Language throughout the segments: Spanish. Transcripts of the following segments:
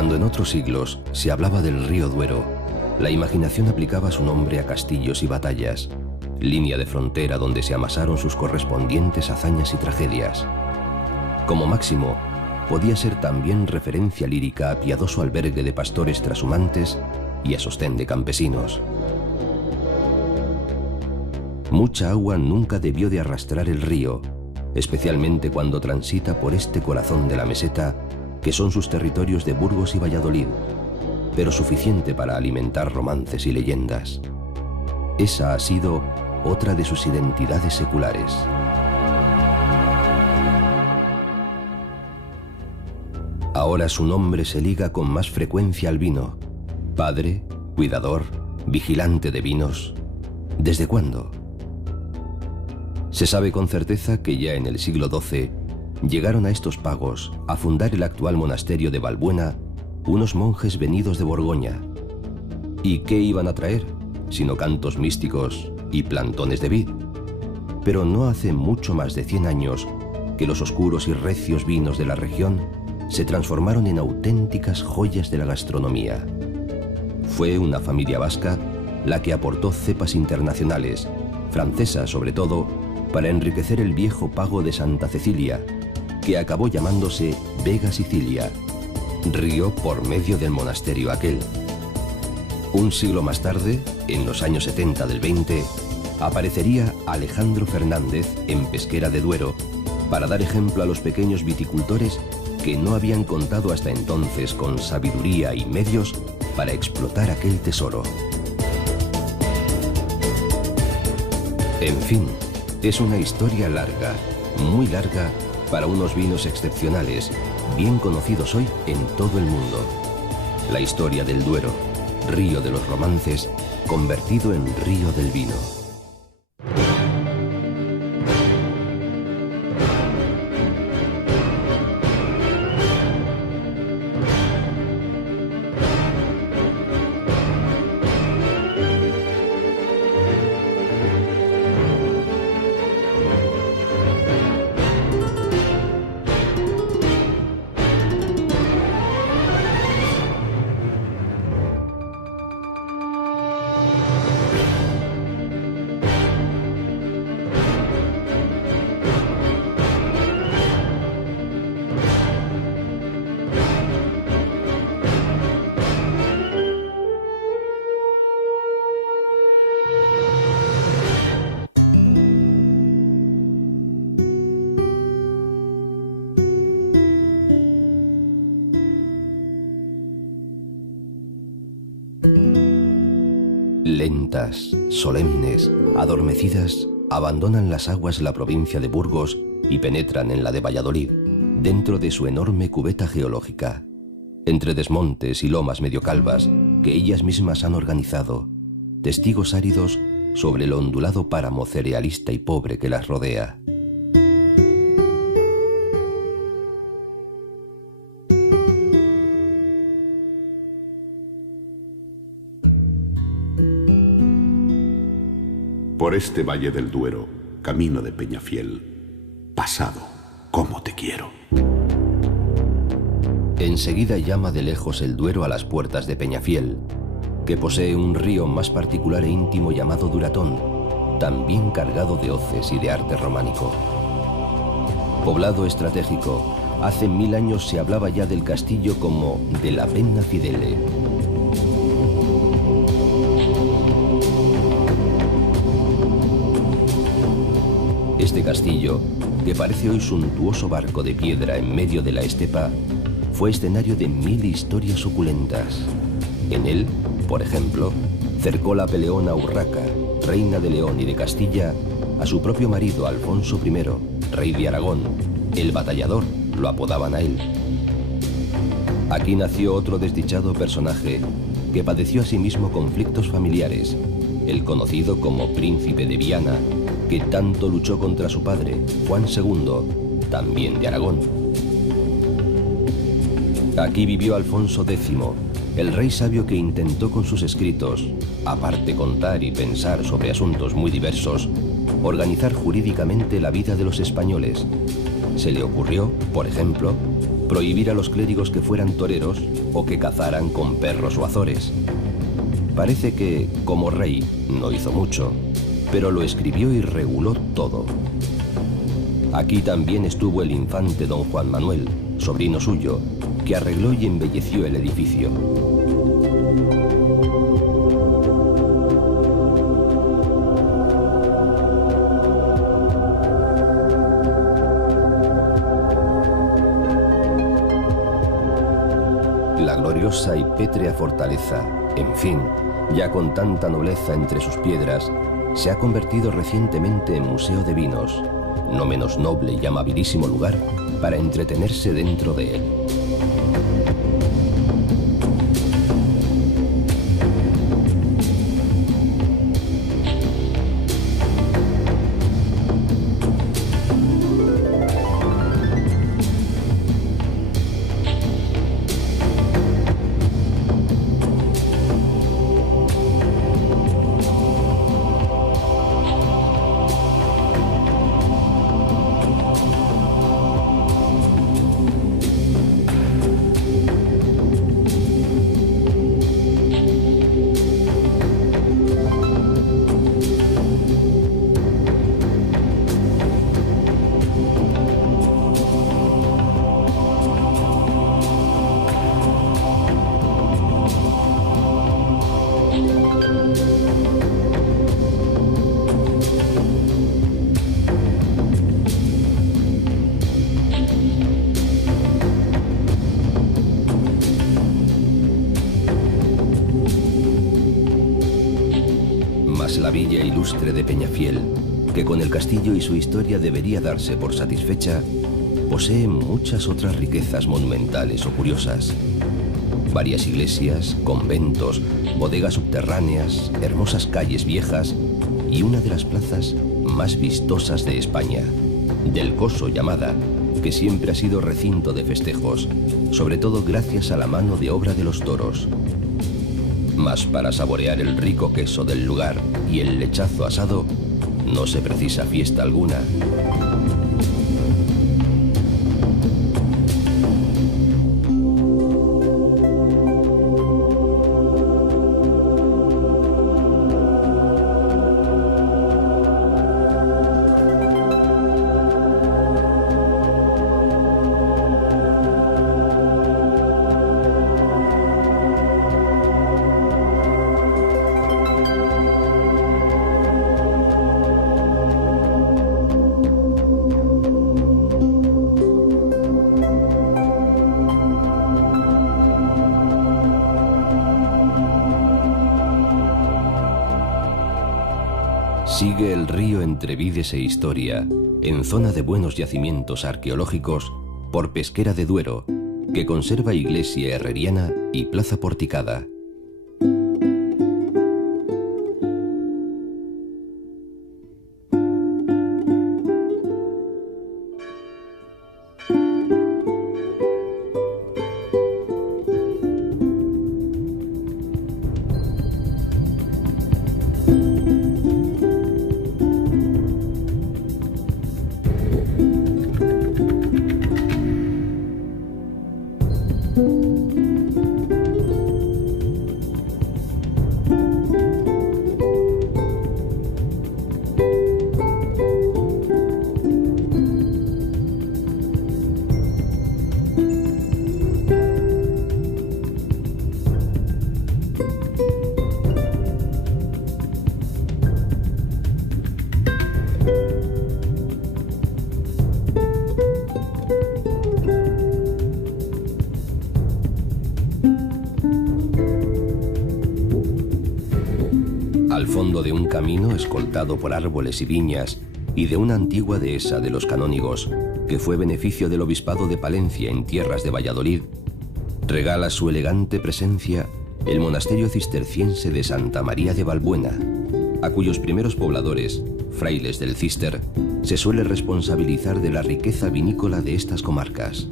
Cuando en otros siglos se hablaba del río Duero, la imaginación aplicaba su nombre a castillos y batallas, línea de frontera donde se amasaron sus correspondientes hazañas y tragedias. Como máximo, podía ser también referencia lírica a piadoso albergue de pastores trashumantes y a sostén de campesinos. Mucha agua nunca debió de arrastrar el río, especialmente cuando transita por este corazón de la meseta, que son sus territorios de Burgos y Valladolid, pero suficiente para alimentar romances y leyendas. Esa ha sido otra de sus identidades seculares. Ahora su nombre se liga con más frecuencia al vino. Padre, cuidador, vigilante de vinos. ¿Desde cuándo? Se sabe con certeza que ya en el siglo XII llegaron a estos pagos a fundar el actual monasterio de Valbuena unos monjes venidos de Borgoña. ¿Y qué iban a traer? Sino cantos místicos y plantones de vid. Pero no hace mucho más de 100 años que los oscuros y recios vinos de la región se transformaron en auténticas joyas de la gastronomía. Fue una familia vasca la que aportó cepas internacionales, francesas sobre todo, para enriquecer el viejo pago de Santa Cecilia, que acabó llamándose Vega Sicilia, río por medio del monasterio aquel. Un siglo más tarde, en los años 70 del 20, aparecería Alejandro Fernández en Pesquera de Duero para dar ejemplo a los pequeños viticultores que no habían contado hasta entonces con sabiduría y medios para explotar aquel tesoro. En fin, es una historia larga, muy larga, para unos vinos excepcionales, bien conocidos hoy en todo el mundo. La historia del Duero, río de los romances, convertido en río del vino. Lentas, solemnes, adormecidas, abandonan las aguas la provincia de Burgos y penetran en la de Valladolid, dentro de su enorme cubeta geológica, entre desmontes y lomas medio calvas que ellas mismas han organizado, testigos áridos sobre el ondulado páramo cerealista y pobre que las rodea. Por este valle del Duero, camino de Peñafiel, pasado, cómo te quiero. Enseguida llama de lejos el Duero a las puertas de Peñafiel, que posee un río más particular e íntimo llamado Duratón, también cargado de hoces y de arte románico. Poblado estratégico, hace 1000 años se hablaba ya del castillo como de la Penna Fidele. Este castillo, que parece hoy suntuoso barco de piedra en medio de la estepa, fue escenario de 1000 historias suculentas. En él, por ejemplo, cercó la peleona Urraca, reina de León y de Castilla, a su propio marido Alfonso I, rey de Aragón, el batallador, lo apodaban a él. Aquí nació otro desdichado personaje que padeció asimismo conflictos familiares, el conocido como Príncipe de Viana, que tanto luchó contra su padre, Juan II, también de Aragón. Aquí vivió Alfonso X, el rey sabio que intentó con sus escritos, aparte contar y pensar sobre asuntos muy diversos, organizar jurídicamente la vida de los españoles. Se le ocurrió, por ejemplo, prohibir a los clérigos que fueran toreros o que cazaran con perros o azores. Parece que, como rey, no hizo mucho, pero lo escribió y reguló todo. Aquí también estuvo el infante don Juan Manuel, sobrino suyo, que arregló y embelleció el edificio. La gloriosa y pétrea fortaleza, en fin, ya con tanta nobleza entre sus piedras, se ha convertido recientemente en museo de vinos, no menos noble y amabilísimo lugar para entretenerse dentro de él. La villa ilustre de Peñafiel, que con el castillo y su historia debería darse por satisfecha, posee muchas otras riquezas monumentales o curiosas. Varias iglesias, conventos, bodegas subterráneas, hermosas calles viejas y una de las plazas más vistosas de España, del Coso llamada, que siempre ha sido recinto de festejos, sobre todo gracias a la mano de obra de los toros. Mas para saborear el rico queso del lugar y el lechazo asado, no se precisa fiesta alguna. Sigue el río entre vides e historia, en zona de buenos yacimientos arqueológicos, por Pesquera de Duero, que conserva iglesia herreriana y plaza porticada. camino, escoltado por árboles y viñas, y de una antigua dehesa de los canónigos, que fue beneficio del obispado de Palencia en tierras de Valladolid, regala su elegante presencia el monasterio cisterciense de Santa María de Valbuena, a cuyos primeros pobladores, frailes del Cister, se suele responsabilizar de la riqueza vinícola de estas comarcas.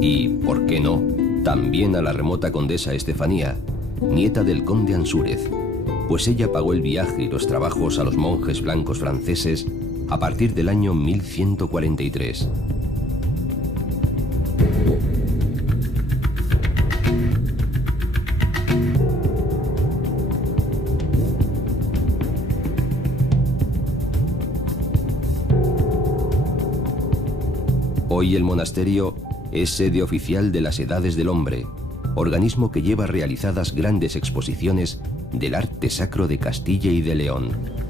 Y, ¿por qué no?, también a la remota condesa Estefanía, nieta del conde Ansúrez, pues ella pagó el viaje y los trabajos a los monjes blancos franceses a partir del año 1143. Hoy el monasterio es sede oficial de las Edades del Hombre, organismo que lleva realizadas grandes exposiciones del arte sacro de Castilla y de León.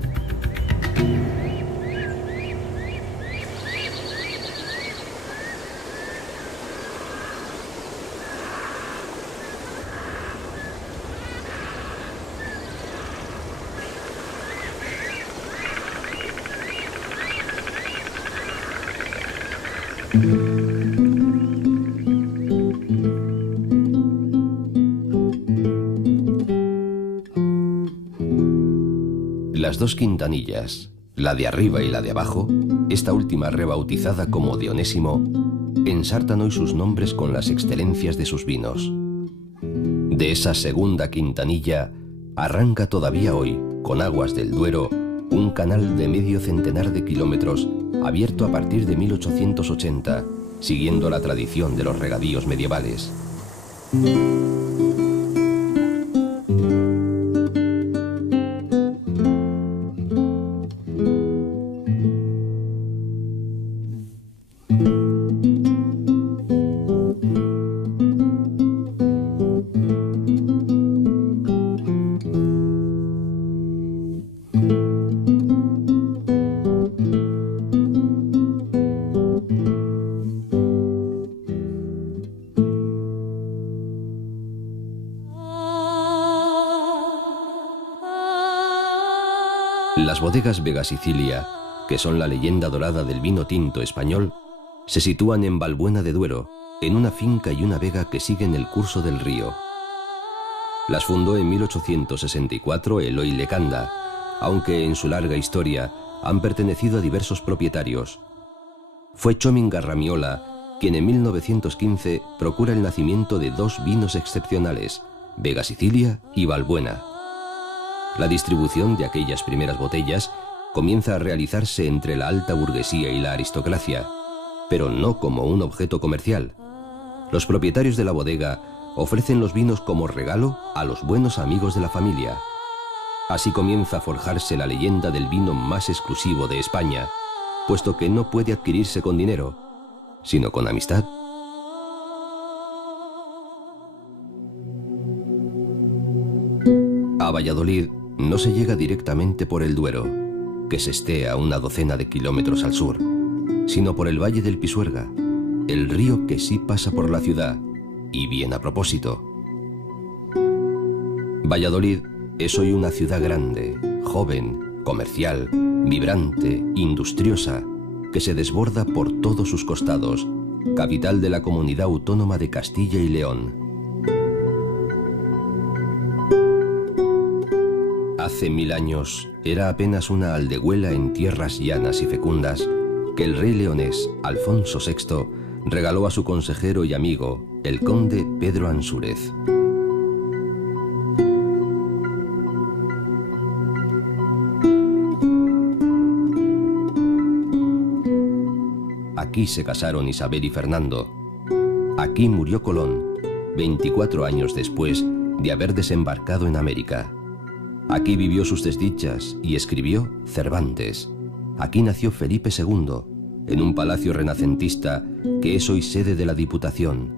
Las dos quintanillas, la de arriba y la de abajo, esta última rebautizada como de Onésimo, ensartan hoy sus nombres con las excelencias de sus vinos. De esa segunda quintanilla arranca todavía hoy, con aguas del Duero, un canal de medio centenar de kilómetros abierto a partir de 1880, siguiendo la tradición de los regadíos medievales. Las bodegas Vega Sicilia, que son la leyenda dorada del vino tinto español, se sitúan en Valbuena de Duero, en una finca y una vega que siguen el curso del río. Las fundó en 1864 Eloy Lecanda, aunque en su larga historia han pertenecido a diversos propietarios. Fue Chomin Garramiola quien en 1915 procura el nacimiento de dos vinos excepcionales, Vega Sicilia y Valbuena. La distribución de aquellas primeras botellas comienza a realizarse entre la alta burguesía y la aristocracia, pero no como un objeto comercial. Los propietarios de la bodega ofrecen los vinos como regalo a los buenos amigos de la familia. Así comienza a forjarse la leyenda del vino más exclusivo de España, puesto que no puede adquirirse con dinero, sino con amistad. A Valladolid no se llega directamente por el Duero, que se esté a una docena de kilómetros al sur, sino por el Valle del Pisuerga, el río que sí pasa por la ciudad, y bien a propósito. Valladolid es hoy una ciudad grande, joven, comercial, vibrante, industriosa, que se desborda por todos sus costados, capital de la comunidad autónoma de Castilla y León. Hace 1000 años era apenas una aldehuela en tierras llanas y fecundas que el rey leonés Alfonso VI regaló a su consejero y amigo, el conde Pedro Ansúrez. Aquí se casaron Isabel y Fernando. Aquí murió Colón, 24 años después de haber desembarcado en América. Aquí vivió sus desdichas y escribió Cervantes. Aquí nació Felipe II, en un palacio renacentista que es hoy sede de la Diputación.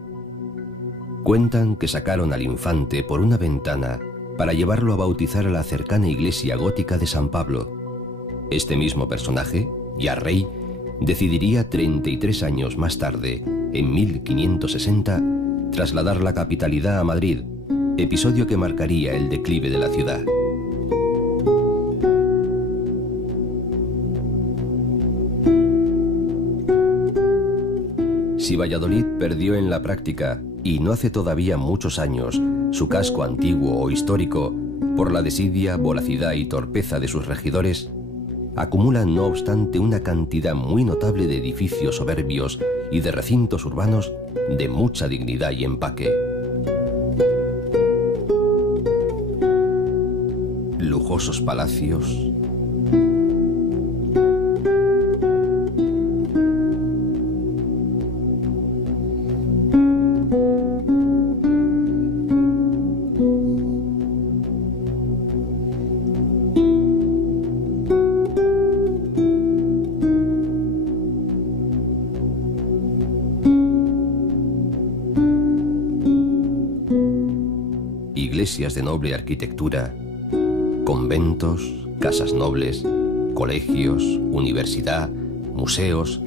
Cuentan que sacaron al infante por una ventana para llevarlo a bautizar a la cercana iglesia gótica de San Pablo. Este mismo personaje, ya rey, decidiría 33 años más tarde, en 1560, trasladar la capitalidad a Madrid, episodio que marcaría el declive de la ciudad. Si Valladolid perdió en la práctica, y no hace todavía muchos años, su casco antiguo o histórico, por la desidia, voracidad y torpeza de sus regidores, acumula no obstante una cantidad muy notable de edificios soberbios y de recintos urbanos de mucha dignidad y empaque. Lujosos palacios, iglesias de noble arquitectura, conventos, casas nobles, colegios, universidad, museos.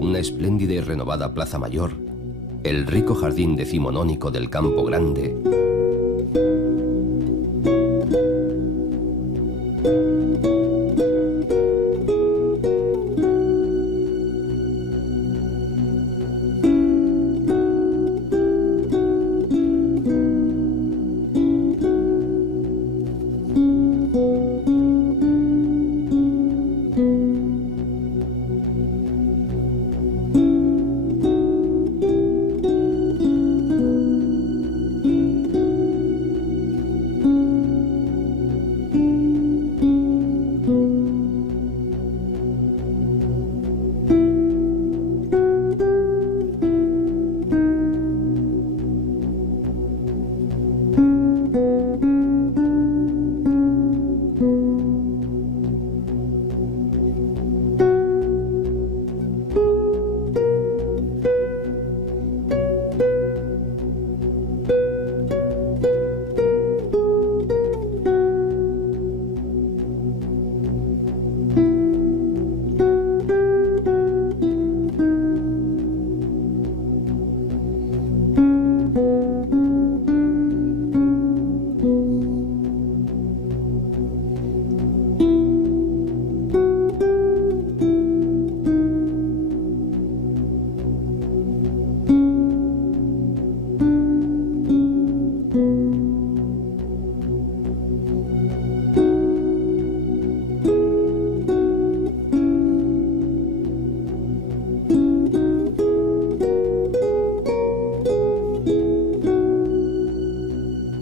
Una espléndida y renovada plaza mayor, el rico jardín decimonónico del Campo Grande,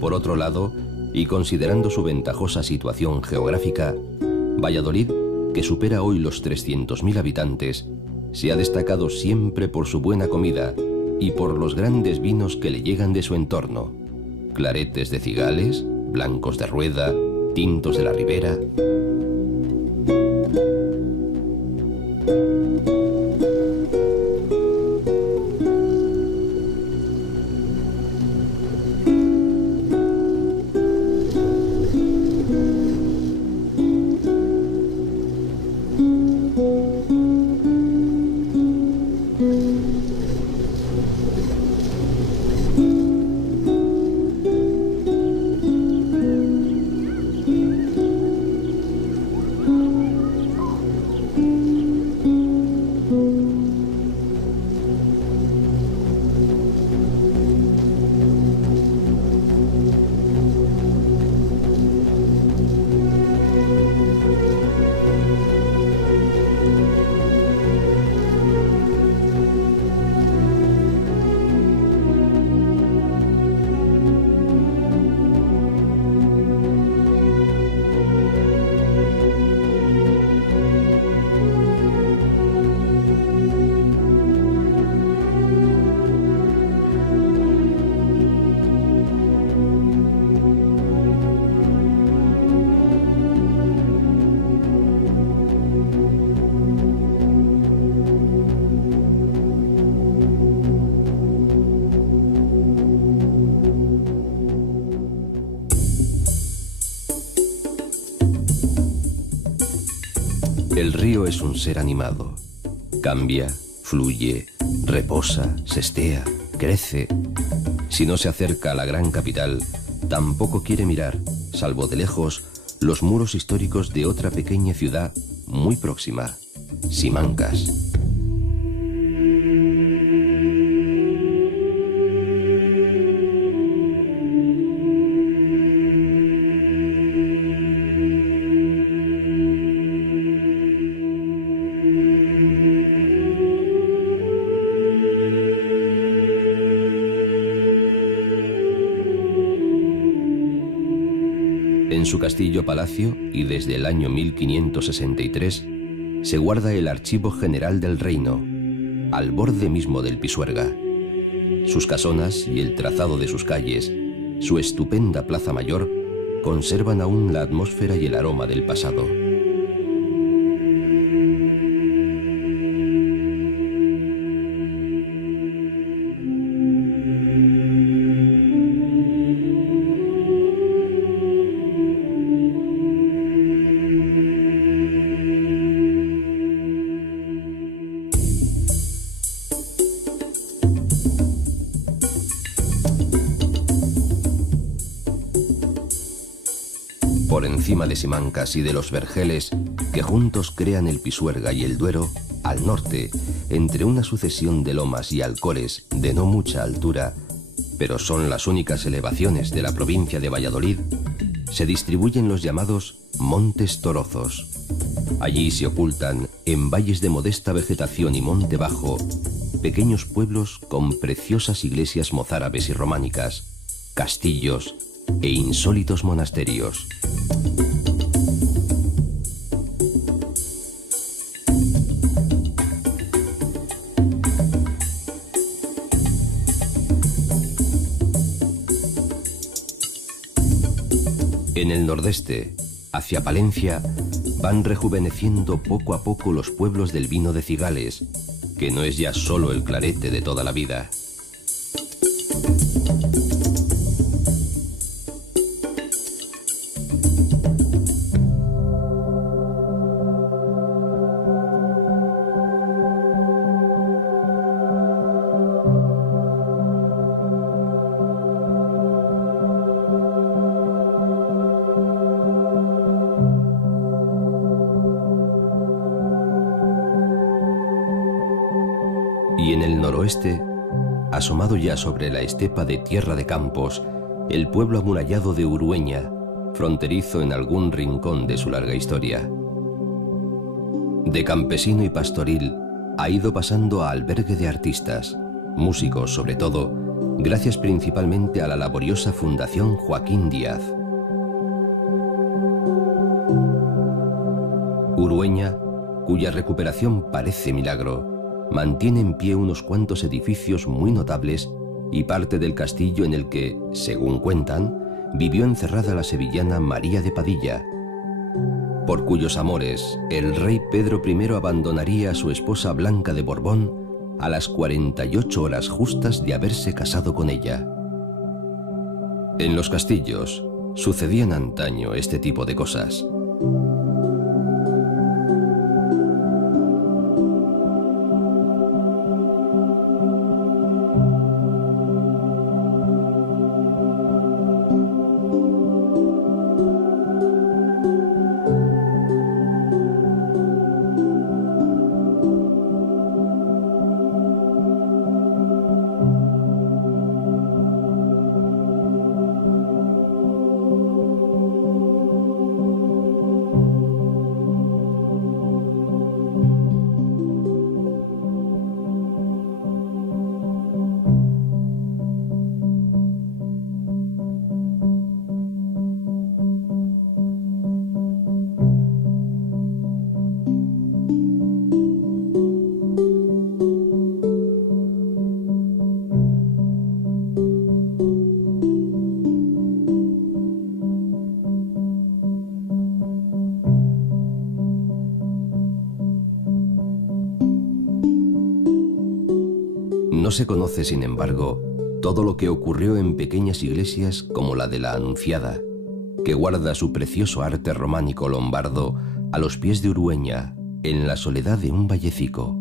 Por otro lado, y considerando su ventajosa situación geográfica, Valladolid, que supera hoy los 300.000 habitantes, se ha destacado siempre por su buena comida y por los grandes vinos que le llegan de su entorno: claretes de Cigales, blancos de Rueda, tintos de la Ribera. El río es un ser animado, Cambia, fluye, reposa, sestea, crece. Si no se acerca a la gran capital, tampoco quiere mirar, salvo de lejos, los muros históricos de otra pequeña ciudad muy próxima, Simancas. En su castillo-palacio, y desde el año 1563, se guarda el Archivo General del Reino, al borde mismo del Pisuerga. Sus casonas y el trazado de sus calles, su estupenda plaza mayor, conservan aún la atmósfera y el aroma del pasado. Por encima de Simancas y de los vergeles que juntos crean el Pisuerga y el Duero, al norte, entre una sucesión de lomas y alcores de no mucha altura, pero son las únicas elevaciones de la provincia de Valladolid, se distribuyen los llamados Montes Torozos. Allí se ocultan, en valles de modesta vegetación y monte bajo, pequeños pueblos con preciosas iglesias mozárabes y románicas, castillos e insólitos monasterios. En el nordeste, hacia Palencia, van rejuveneciendo poco a poco los pueblos del vino de Cigales, que no es ya solo el clarete de toda la vida. Y en el noroeste, asomado ya sobre la estepa de Tierra de Campos, el pueblo amurallado de Urueña, fronterizo en algún rincón de su larga historia. De campesino y pastoril ha ido pasando a albergue de artistas, músicos sobre todo, gracias principalmente a la laboriosa Fundación Joaquín Díaz. Urueña, cuya recuperación parece milagro, mantiene en pie unos cuantos edificios muy notables y parte del castillo en el que, según cuentan, vivió encerrada la sevillana María de Padilla, por cuyos amores el rey Pedro I abandonaría a su esposa Blanca de Borbón a las 48 horas justas de haberse casado con ella. En los castillos sucedían antaño este tipo de cosas. No se conoce, sin embargo, todo lo que ocurrió en pequeñas iglesias como la de la Anunciada, que guarda su precioso arte románico lombardo a los pies de Urueña, en la soledad de un vallecico.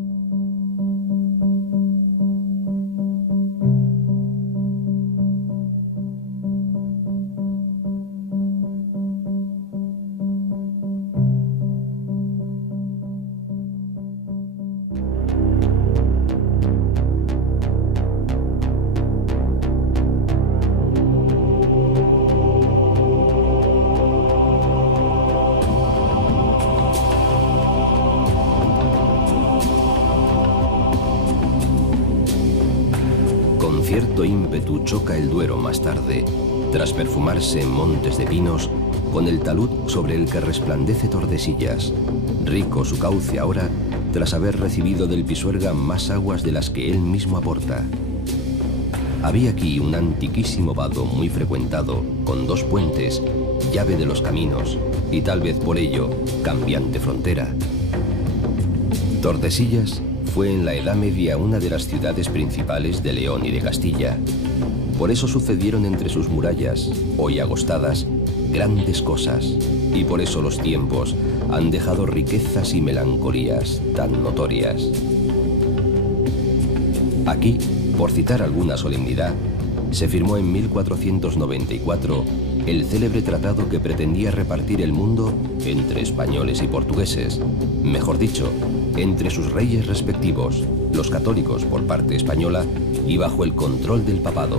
cierto ímpetu choca el Duero más tarde, tras perfumarse en montes de pinos, con el talud sobre el que resplandece Tordesillas, rico su cauce ahora tras haber recibido del Pisuerga más aguas de las que él mismo aporta. Había aquí un antiquísimo vado muy frecuentado, con 2 puentes, llave de los caminos, y tal vez por ello, cambiante frontera. Tordesillas fue en la Edad Media una de las ciudades principales de León y de Castilla. Por eso sucedieron entre sus murallas, hoy agostadas, grandes cosas, y por eso los tiempos han dejado riquezas y melancolías tan notorias. Aquí, por citar alguna solemnidad, se firmó en 1494 el célebre tratado que pretendía repartir el mundo entre españoles y portugueses, mejor dicho, entre sus reyes respectivos, los católicos por parte española y bajo el control del papado.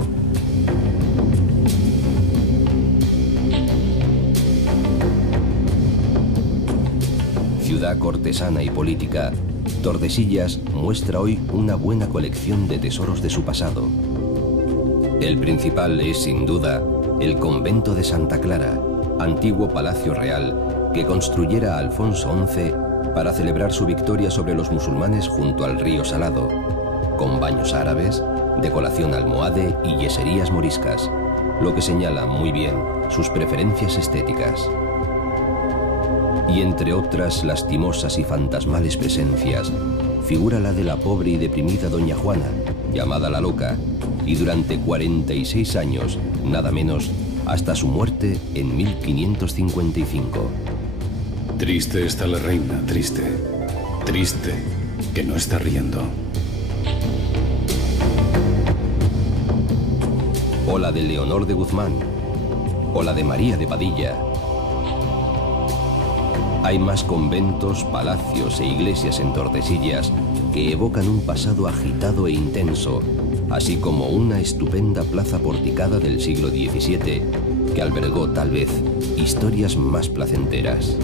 Ciudad cortesana y política, Tordesillas muestra hoy una buena colección de tesoros de su pasado. El principal es, sin duda, el convento de Santa Clara, antiguo palacio real que construyera Alfonso XI para celebrar su victoria sobre los musulmanes junto al río Salado, con baños árabes, decoración almohade y yeserías moriscas, lo que señala muy bien sus preferencias estéticas. Y entre otras lastimosas y fantasmales presencias, figura la de la pobre y deprimida doña Juana, llamada la Loca, y durante 46 años, nada menos, hasta su muerte en 1555. Triste está la reina, triste, triste, que no está riendo. O la de Leonor de Guzmán, o la de María de Padilla. Hay más conventos, palacios e iglesias en Tordesillas que evocan un pasado agitado e intenso, así como una estupenda plaza porticada del siglo XVII que albergó tal vez historias más placenteras.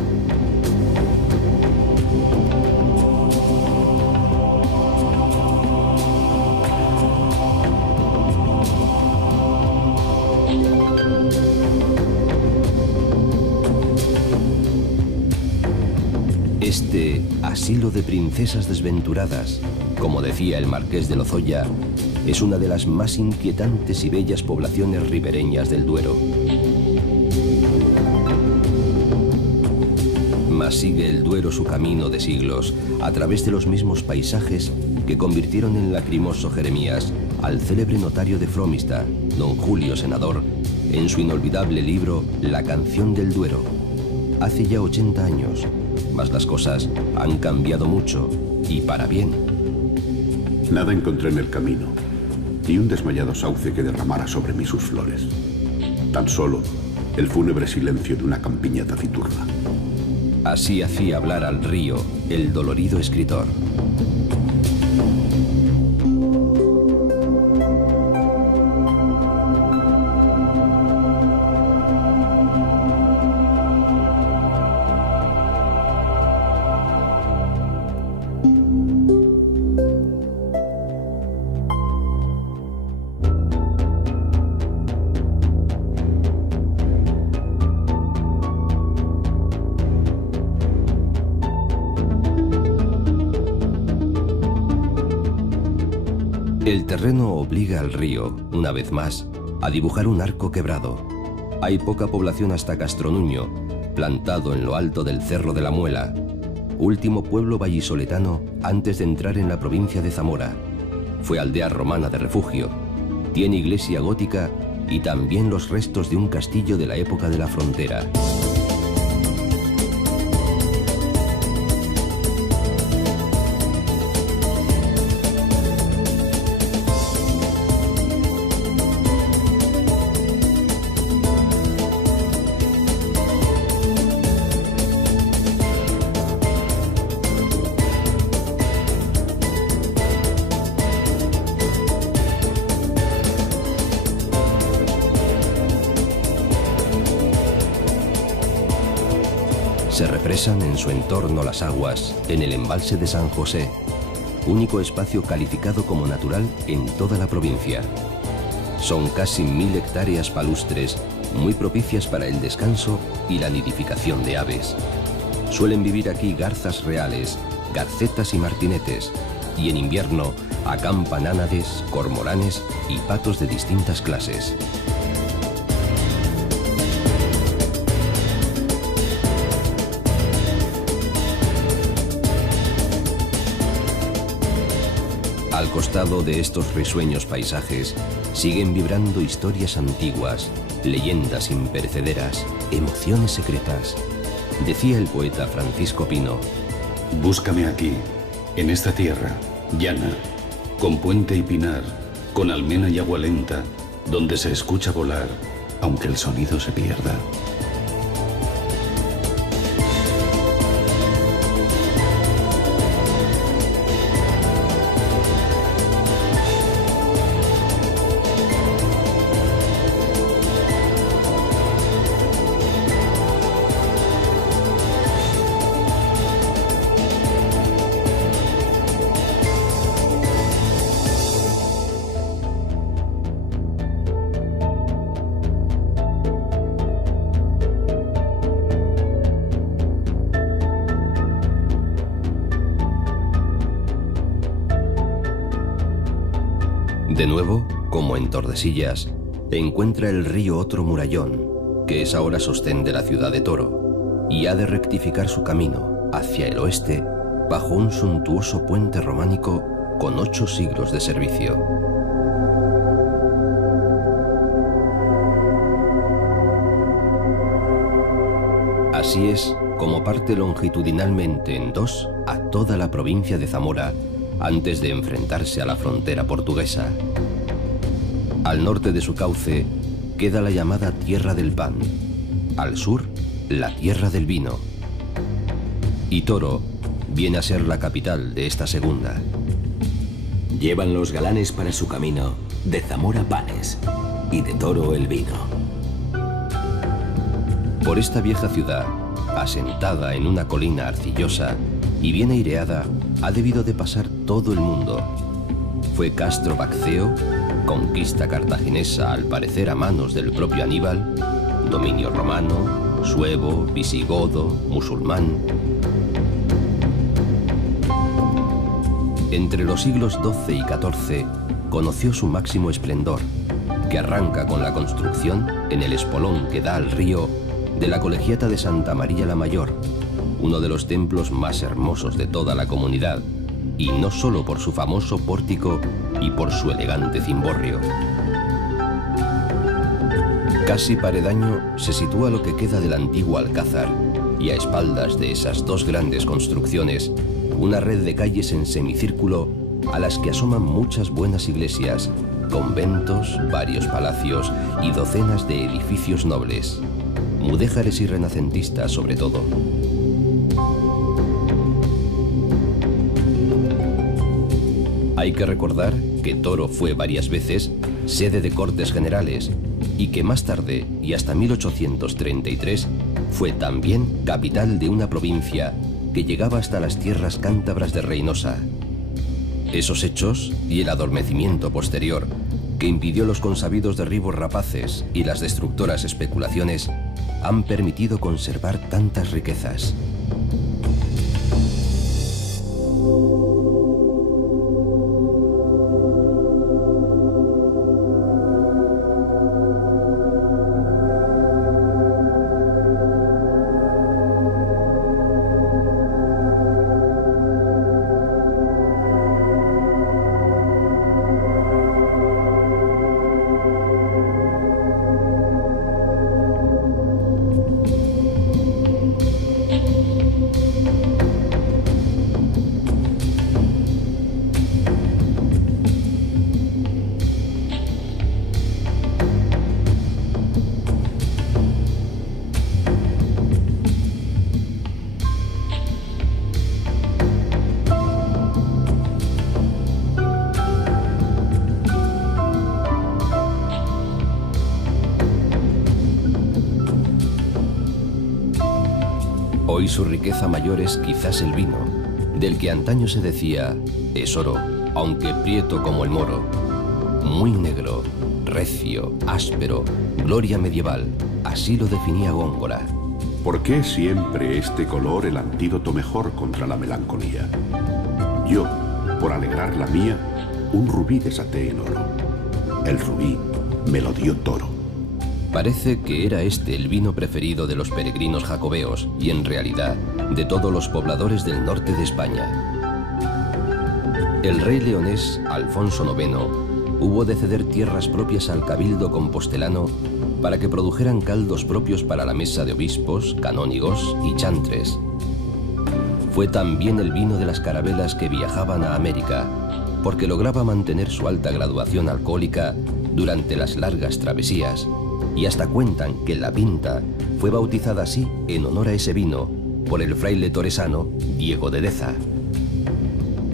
Este asilo de princesas desventuradas, como decía el marqués de Lozoya, es una de las más inquietantes y bellas poblaciones ribereñas del Duero. Mas sigue el Duero su camino de siglos a través de los mismos paisajes que convirtieron en lacrimoso Jeremías al célebre notario de Fromista, don Julio Senador, en su inolvidable libro La canción del Duero. Hace ya 80 años, mas las cosas han cambiado mucho y para bien. Nada encontré en el camino, ni un desmayado sauce que derramara sobre mí sus flores. Tan solo el fúnebre silencio de una campiña taciturna. Así hacía hablar al río el dolorido escritor. El terreno obliga al río, una vez más, a dibujar un arco quebrado. Hay poca población hasta Castronuño, plantado en lo alto del Cerro de la Muela, último pueblo vallisoletano antes de entrar en la provincia de Zamora. Fue aldea romana de refugio, tiene iglesia gótica y también los restos de un castillo de la época de la frontera. Se represan en su entorno las aguas en el embalse de San José, único espacio calificado como natural en toda la provincia. Son casi 1000 hectáreas palustres, muy propicias para el descanso y la nidificación de aves. Suelen vivir aquí garzas reales, garcetas y martinetes, y en invierno acampan ánades, cormoranes y patos de distintas clases. Al costado de estos risueños paisajes siguen vibrando historias antiguas, leyendas imperecederas, emociones secretas. Decía el poeta Francisco Pino: búscame aquí, en esta tierra, llana, con puente y pinar, con almena y agua lenta, donde se escucha volar, aunque el sonido se pierda. De nuevo, como en Tordesillas, encuentra el río otro murallón, que es ahora sostén de la ciudad de Toro, y ha de rectificar su camino hacia el oeste bajo un suntuoso puente románico con 8 siglos de servicio. Así es como parte longitudinalmente en 2 a toda la provincia de Zamora, antes de enfrentarse a la frontera portuguesa. Al norte de su cauce queda la llamada Tierra del Pan, al sur la Tierra del Vino. Y Toro viene a ser la capital de esta segunda. Llevan los galanes para su camino de Zamora panes y de Toro el vino. Por esta vieja ciudad, asentada en una colina arcillosa y bien aireada, ha debido de pasar todo el mundo. Fue Castro Baccio, conquista cartaginesa al parecer a manos del propio Aníbal, dominio romano, suevo, visigodo, musulmán. Entre los siglos XII y XIV conoció su máximo esplendor, que arranca con la construcción en el espolón que da al río de la Colegiata de Santa María la Mayor, uno de los templos más hermosos de toda la comunidad, y no solo por su famoso pórtico y por su elegante cimborrio. Casi paredaño se sitúa lo que queda del antiguo alcázar, y a espaldas de esas 2 grandes construcciones, una red de calles en semicírculo a las que asoman muchas buenas iglesias, conventos, varios palacios y docenas de edificios nobles, mudéjares y renacentistas sobre todo. Hay que recordar que Toro fue varias veces sede de Cortes Generales y que más tarde, y hasta 1833, fue también capital de una provincia que llegaba hasta las tierras cántabras de Reynosa. Esos hechos y el adormecimiento posterior, que impidió los consabidos derribos rapaces y las destructoras especulaciones, han permitido conservar tantas riquezas. Hoy su riqueza mayor es quizás el vino, del que antaño se decía, es oro, aunque prieto como el moro, muy negro, recio, áspero, gloria medieval. Así lo definía Góngora. ¿Por qué siempre este color el antídoto mejor contra la melancolía? Yo, por alegrar la mía, un rubí desaté en oro. El rubí me lo dio Toro. Parece que era este el vino preferido de los peregrinos jacobeos y en realidad de todos los pobladores del norte de España. El rey leonés Alfonso IX hubo de ceder tierras propias al cabildo compostelano para que produjeran caldos propios para la mesa de obispos, canónigos y chantres. Fue también el vino de las carabelas que viajaban a América, porque lograba mantener su alta graduación alcohólica durante las largas travesías, y hasta cuentan que la Pinta fue bautizada así en honor a ese vino por el fraile toresano Diego de Deza.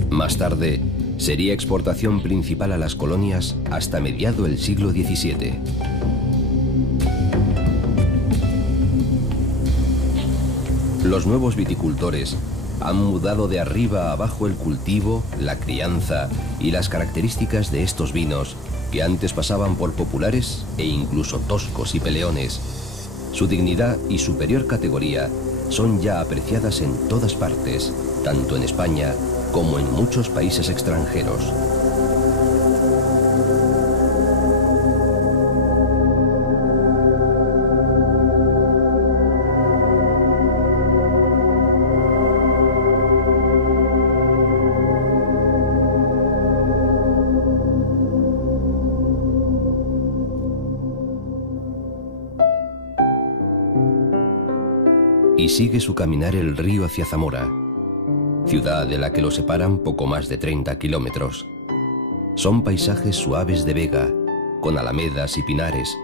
Más tarde, sería exportación principal a las colonias hasta mediado el siglo XVII. Los nuevos viticultores han mudado de arriba a abajo el cultivo, la crianza y las características de estos vinos que antes pasaban por populares e incluso toscos y peleones. Su dignidad y superior categoría son ya apreciadas en todas partes, tanto en España como en muchos países extranjeros. Y sigue su caminar el río hacia Zamora, ciudad de la que lo separan poco más de 30 kilómetros. Son paisajes suaves de vega, con alamedas y pinares,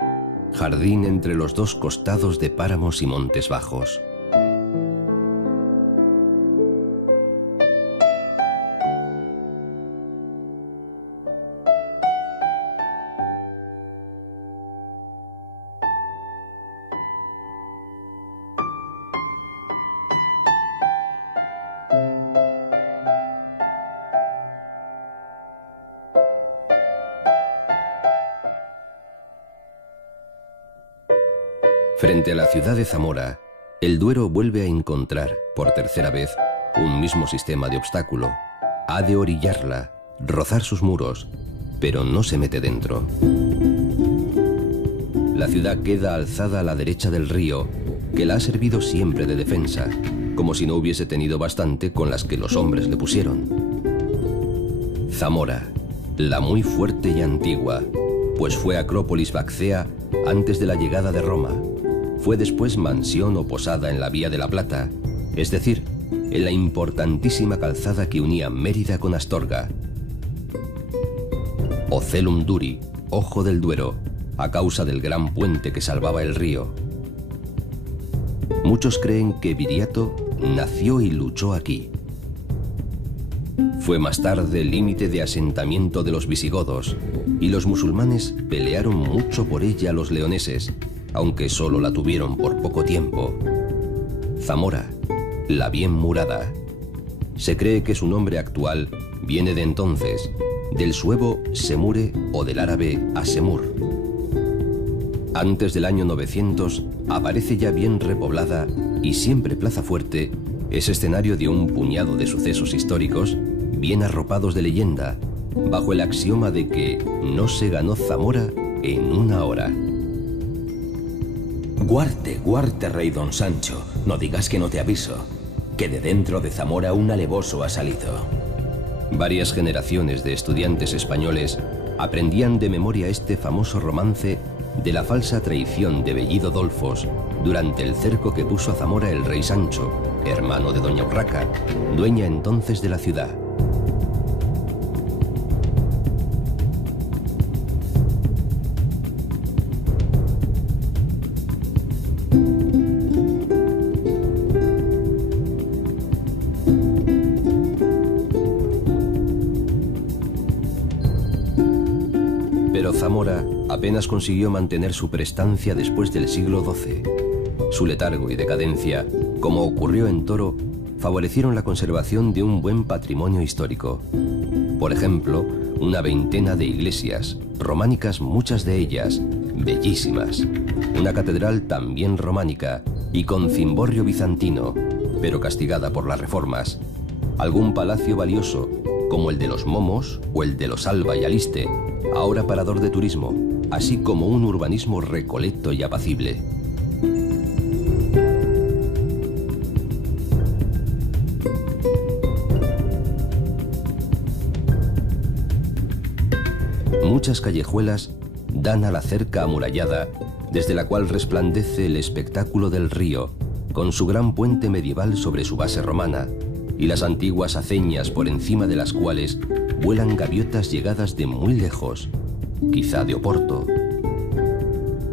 jardín entre los dos costados de páramos y montes bajos. Frente a la ciudad de Zamora, el Duero vuelve a encontrar, por tercera vez, un mismo sistema de obstáculo. Ha de orillarla, rozar sus muros, pero no se mete dentro. La ciudad queda alzada a la derecha del río, que la ha servido siempre de defensa, como si no hubiese tenido bastante con las que los hombres le pusieron. Zamora, la muy fuerte y antigua, pues fue acrópolis vaccea antes de la llegada de Roma. Fue después mansión o posada en la Vía de la Plata, es decir, en la importantísima calzada que unía Mérida con Astorga. Ocelum Duri, Ojo del Duero, a causa del gran puente que salvaba el río. Muchos creen que Viriato nació y luchó aquí. Fue más tarde el límite de asentamiento de los visigodos, y los musulmanes pelearon mucho por ella a los leoneses, aunque solo la tuvieron por poco tiempo. Zamora, la bien murada. Se cree que su nombre actual viene de entonces, del suevo semure o del árabe asemur. Antes del año 900 aparece ya bien repoblada y siempre Plaza Fuerte es escenario de un puñado de sucesos históricos bien arropados de leyenda, bajo el axioma de que no se ganó Zamora en una hora. Guarte, guarte, rey don Sancho, no digas que no te aviso, que de dentro de Zamora un alevoso ha salido. Varias generaciones de estudiantes españoles aprendían de memoria este famoso romance de la falsa traición de Bellido Dolfos durante el cerco que puso a Zamora el rey Sancho, hermano de doña Urraca, dueña entonces de la ciudad. Pero Zamora apenas consiguió mantener su prestancia después del siglo XII. Su letargo y decadencia, como ocurrió en Toro, favorecieron la conservación de un buen patrimonio histórico. Por ejemplo, una veintena de iglesias, románicas muchas de ellas, bellísimas. Una catedral también románica y con cimborrio bizantino, pero castigada por las reformas. Algún palacio valioso, como el de los Momos o el de los Alba y Aliste, ahora parador de turismo, así como un urbanismo recoleto y apacible. Muchas callejuelas dan a la cerca amurallada, desde la cual resplandece el espectáculo del río, con su gran puente medieval sobre su base romana, y las antiguas aceñas por encima de las cuales vuelan gaviotas llegadas de muy lejos, quizá de Oporto.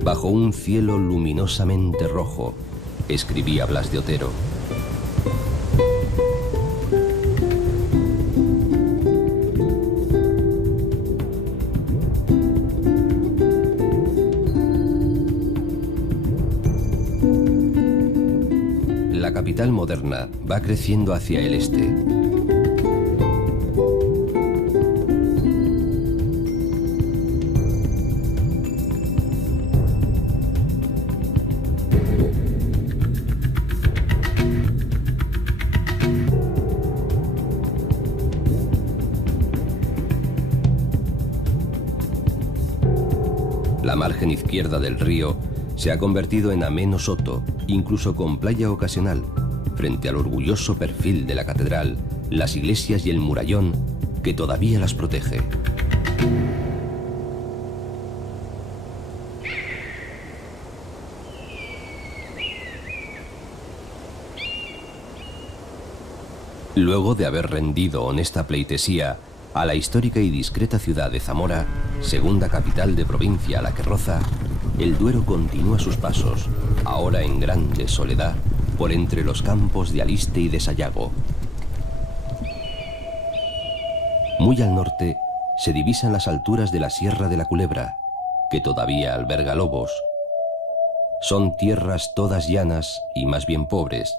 Bajo un cielo luminosamente rojo, escribía Blas de Otero. La capital moderna va creciendo hacia el este. La margen izquierda del río se ha convertido en ameno soto, incluso con playa ocasional, frente al orgulloso perfil de la catedral, las iglesias y el murallón que todavía las protege. Luego de haber rendido honesta pleitesía a la histórica y discreta ciudad de Zamora, segunda capital de provincia a la que roza, el Duero continúa sus pasos, ahora en grande soledad, por entre los campos de Aliste y de Sayago. Muy al norte se divisan las alturas de la Sierra de la Culebra, que todavía alberga lobos. Son tierras todas llanas y más bien pobres,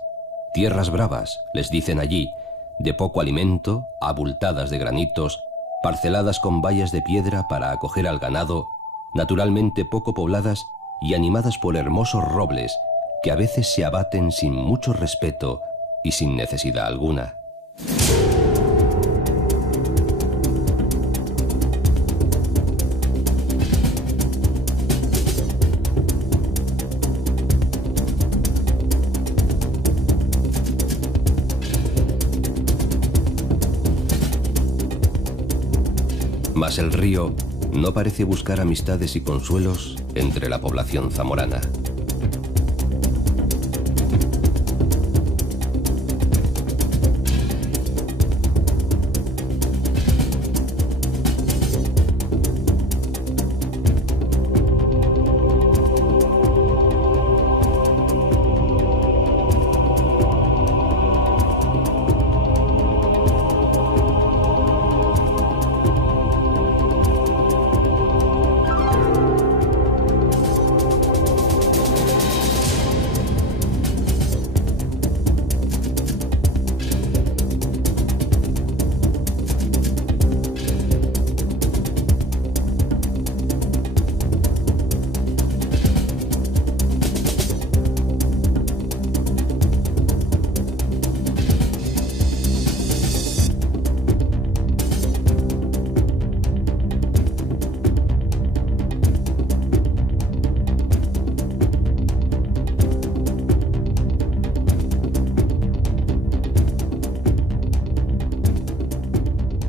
tierras bravas, les dicen allí, de poco alimento, abultadas de granitos, parceladas con vallas de piedra para acoger al ganado, naturalmente poco pobladas y animadas por hermosos robles que a veces se abaten sin mucho respeto y sin necesidad alguna. Mas el río no parece buscar amistades y consuelos entre la población zamorana.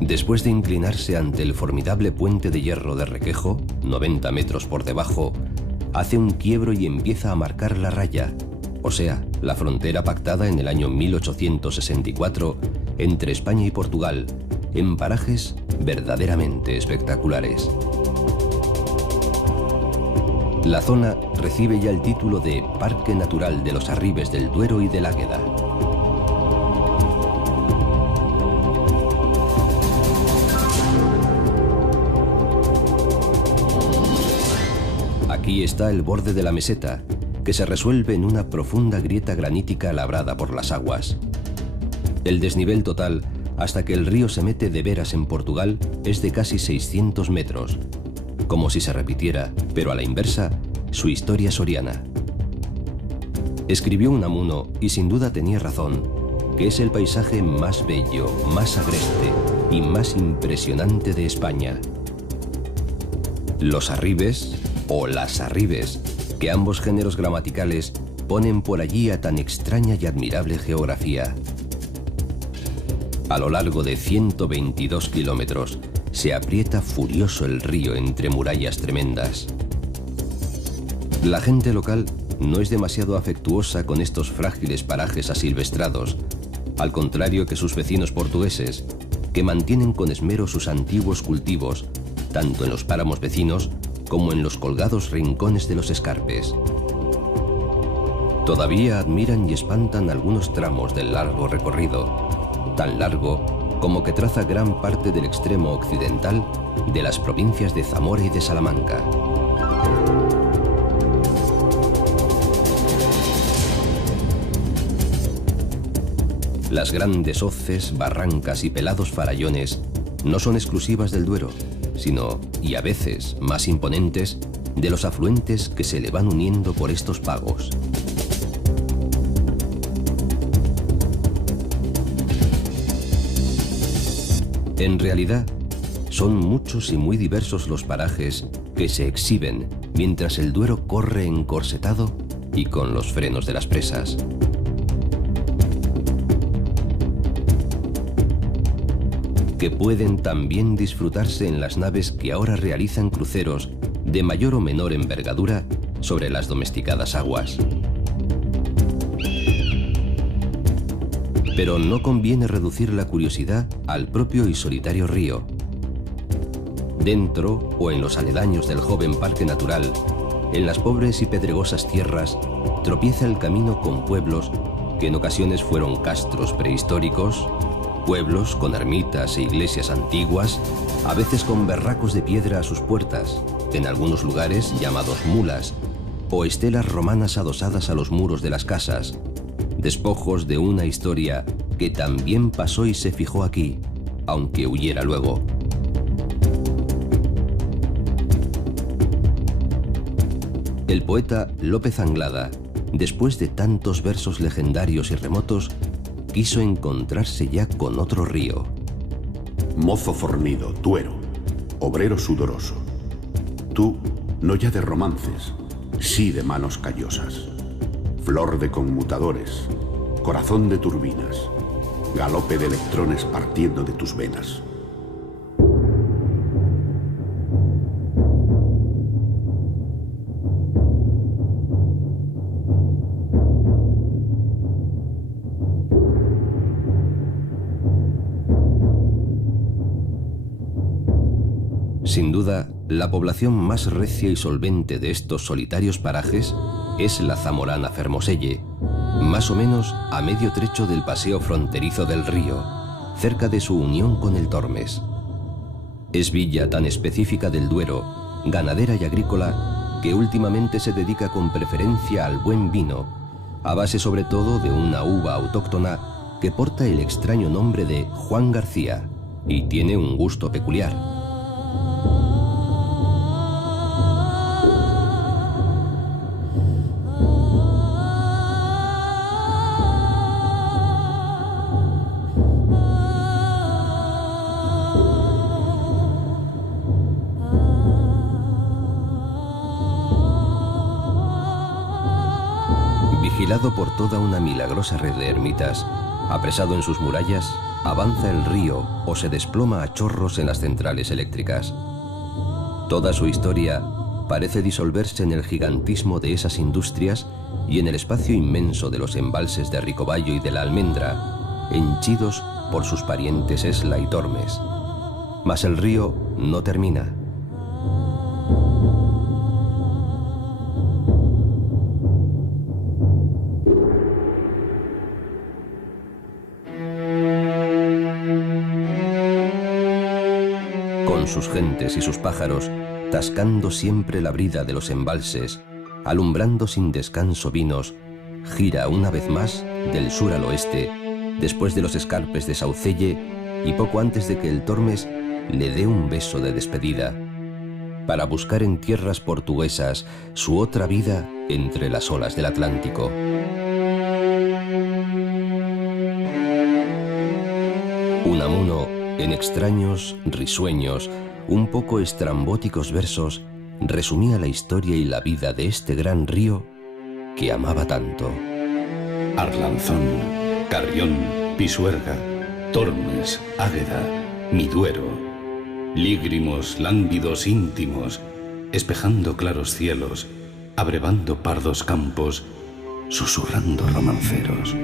Después de inclinarse ante el formidable puente de hierro de Requejo, 90 metros por debajo, hace un quiebro y empieza a marcar la raya, o sea, la frontera pactada en el año 1864 entre España y Portugal, en parajes verdaderamente espectaculares. La zona recibe ya el título de Parque Natural de los Arribes del Duero y del Águeda. Aquí está el borde de la meseta, que se resuelve en una profunda grieta granítica labrada por las aguas. El desnivel total, hasta que el río se mete de veras en Portugal, es de casi 600 metros. Como si se repitiera, pero a la inversa, su historia soriana. Escribió Unamuno, y sin duda tenía razón, que es el paisaje más bello, más agreste y más impresionante de España. Los arribes, o las arribes, que ambos géneros gramaticales ponen por allí a tan extraña y admirable geografía. A lo largo de 122 kilómetros se aprieta furioso el río entre murallas tremendas. La gente local no es demasiado afectuosa con estos frágiles parajes asilvestrados, al contrario que sus vecinos portugueses, que mantienen con esmero sus antiguos cultivos, tanto en los páramos vecinos como en los colgados rincones de los escarpes. Todavía admiran y espantan algunos tramos del largo recorrido, tan largo como que traza gran parte del extremo occidental de las provincias de Zamora y de Salamanca. Las grandes hoces, barrancas y pelados farallones no son exclusivas del Duero, sino, y a veces más imponentes, de los afluentes que se le van uniendo por estos pagos. En realidad, son muchos y muy diversos los parajes que se exhiben mientras el Duero corre encorsetado y con los frenos de las presas. Que pueden también disfrutarse en las naves que ahora realizan cruceros de mayor o menor envergadura sobre las domesticadas aguas. Pero no conviene reducir la curiosidad al propio y solitario río. Dentro o en los aledaños del joven parque natural, en las pobres y pedregosas tierras, tropieza el camino con pueblos que en ocasiones fueron castros prehistóricos, pueblos con ermitas e iglesias antiguas, a veces con berracos de piedra a sus puertas, en algunos lugares llamados mulas, o estelas romanas adosadas a los muros de las casas, despojos de una historia que también pasó y se fijó aquí, aunque huyera luego. El poeta López Anglada, después de tantos versos legendarios y remotos, quiso encontrarse ya con otro río. Mozo fornido, Duero, obrero sudoroso. Tú, no ya de romances, sí de manos callosas. Flor de conmutadores, corazón de turbinas, galope de electrones partiendo de tus venas. Sin duda, la población más recia y solvente de estos solitarios parajes es la zamorana Fermoselle, más o menos a medio trecho del paseo fronterizo del río, cerca de su unión con el Tormes. Es villa tan específica del Duero, ganadera y agrícola, que últimamente se dedica con preferencia al buen vino, a base sobre todo de una uva autóctona que porta el extraño nombre de Juan García y tiene un gusto peculiar. Vigilado por toda una milagrosa red de ermitas, apresado en sus murallas, avanza el río o se desploma a chorros en las centrales eléctricas. Toda su historia parece disolverse en el gigantismo de esas industrias y en el espacio inmenso de los embalses de Ricoballo y de la Almendra, henchidos por sus parientes Esla y Tormes. Mas el río no termina. Con sus gentes y sus pájaros, tascando siempre la brida de los embalses, alumbrando sin descanso vinos, gira una vez más, del sur al oeste, después de los escarpes de Saucelle y poco antes de que el Tormes le dé un beso de despedida, para buscar en tierras portuguesas su otra vida entre las olas del Atlántico. Unamuno, en extraños, risueños, un poco estrambóticos versos, resumía la historia y la vida de este gran río que amaba tanto. Arlanzón, Carrión, Pisuerga, Tormes, Águeda, Miduero, lígrimos, lánguidos, íntimos, espejando claros cielos, abrevando pardos campos, susurrando romanceros.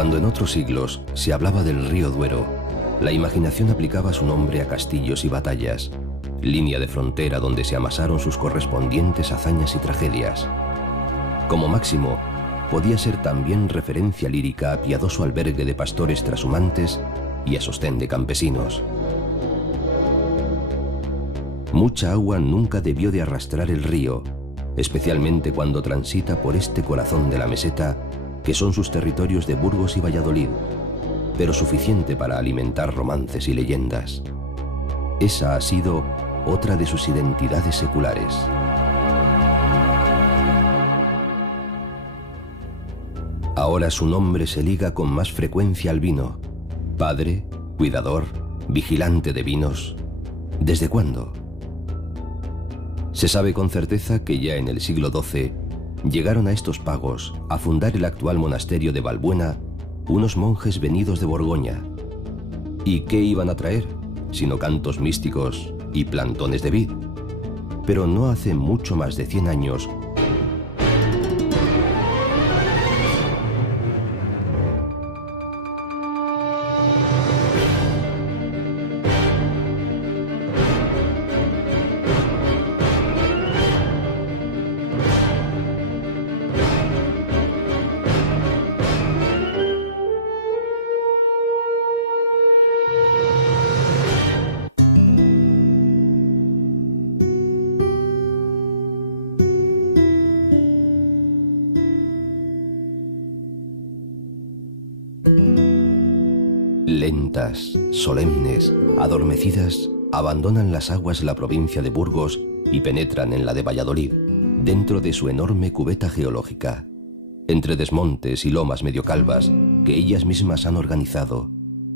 Cuando en otros siglos se hablaba del río Duero, la imaginación aplicaba su nombre a castillos y batallas, línea de frontera donde se amasaron sus correspondientes hazañas y tragedias. Como máximo, podía ser también referencia lírica a piadoso albergue de pastores trashumantes y a sostén de campesinos. Mucha agua nunca debió de arrastrar el río, especialmente cuando transita por este corazón de la meseta, que son sus territorios de Burgos y Valladolid, pero suficiente para alimentar romances y leyendas. Esa ha sido otra de sus identidades seculares. Ahora su nombre se liga con más frecuencia al vino. Padre, cuidador, vigilante de vinos. ¿Desde cuándo? Se sabe con certeza que ya en el siglo XII llegaron a estos pagos a fundar el actual monasterio de Valbuena unos monjes venidos de Borgoña. ¿Y qué iban a traer? Sino cantos místicos y plantones de vid. Pero no hace mucho más de 100 años, Lentas, solemnes, adormecidas, abandonan las aguas de la provincia de Burgos y penetran en la de Valladolid, dentro de su enorme cubeta geológica, entre desmontes y lomas medio calvas que ellas mismas han organizado,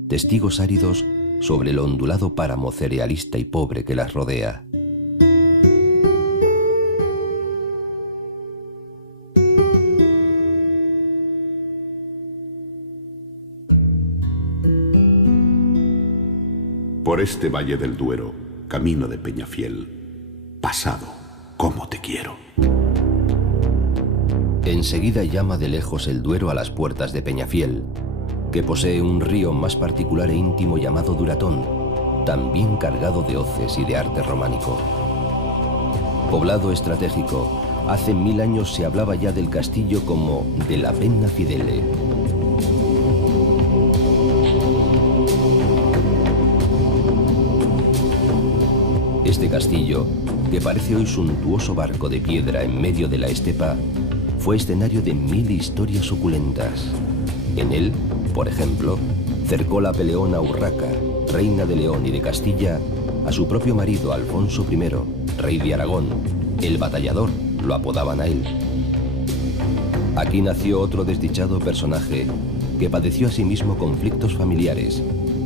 testigos áridos sobre el ondulado páramo cerealista y pobre que las rodea. Por este valle del Duero, camino de Peñafiel, pasado, cómo te quiero. Enseguida llama de lejos el Duero a las puertas de Peñafiel, que posee un río más particular e íntimo llamado Duratón, también cargado de hoces y de arte románico. Poblado estratégico, hace 1000 años se hablaba ya del castillo como de la Penna Fidele. Este castillo, que parece hoy suntuoso barco de piedra en medio de la estepa, fue escenario de 1000 historias suculentas. En él, por ejemplo, cercó la peleona Urraca, reina de León y de Castilla, a su propio marido Alfonso I, rey de Aragón. El batallador, lo apodaban a él. Aquí nació otro desdichado personaje que padeció asimismo conflictos familiares,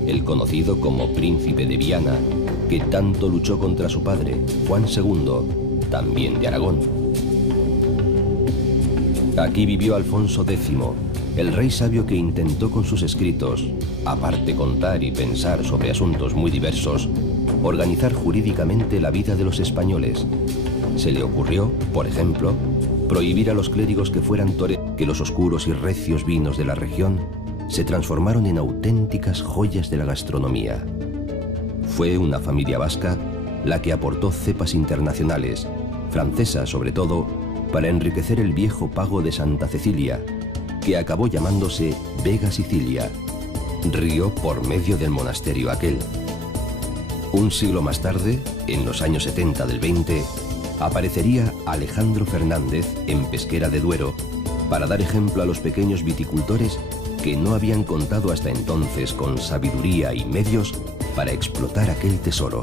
el conocido como Príncipe de Viana, que tanto luchó contra su padre, Juan II, también de Aragón. Aquí vivió Alfonso X, el rey sabio que intentó con sus escritos, aparte contar y pensar sobre asuntos muy diversos, organizar jurídicamente la vida de los españoles. Se le ocurrió, por ejemplo, prohibir a los clérigos que fueran toreros, que los oscuros y recios vinos de la región se transformaron en auténticas joyas de la gastronomía. Fue una familia vasca la que aportó cepas internacionales, francesas sobre todo, para enriquecer el viejo pago de Santa Cecilia, que acabó llamándose Vega Sicilia, río por medio del monasterio aquel. Un siglo más tarde, en los años 70 del 20, aparecería Alejandro Fernández en Pesquera de Duero para dar ejemplo a los pequeños viticultores que no habían contado hasta entonces con sabiduría y medios para explotar aquel tesoro.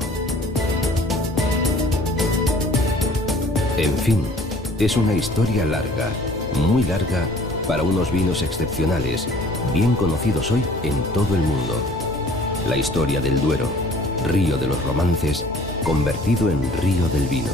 En fin, es una historia larga, muy larga, para unos vinos excepcionales, bien conocidos hoy en todo el mundo. La historia del Duero, río de los romances, convertido en río del vino.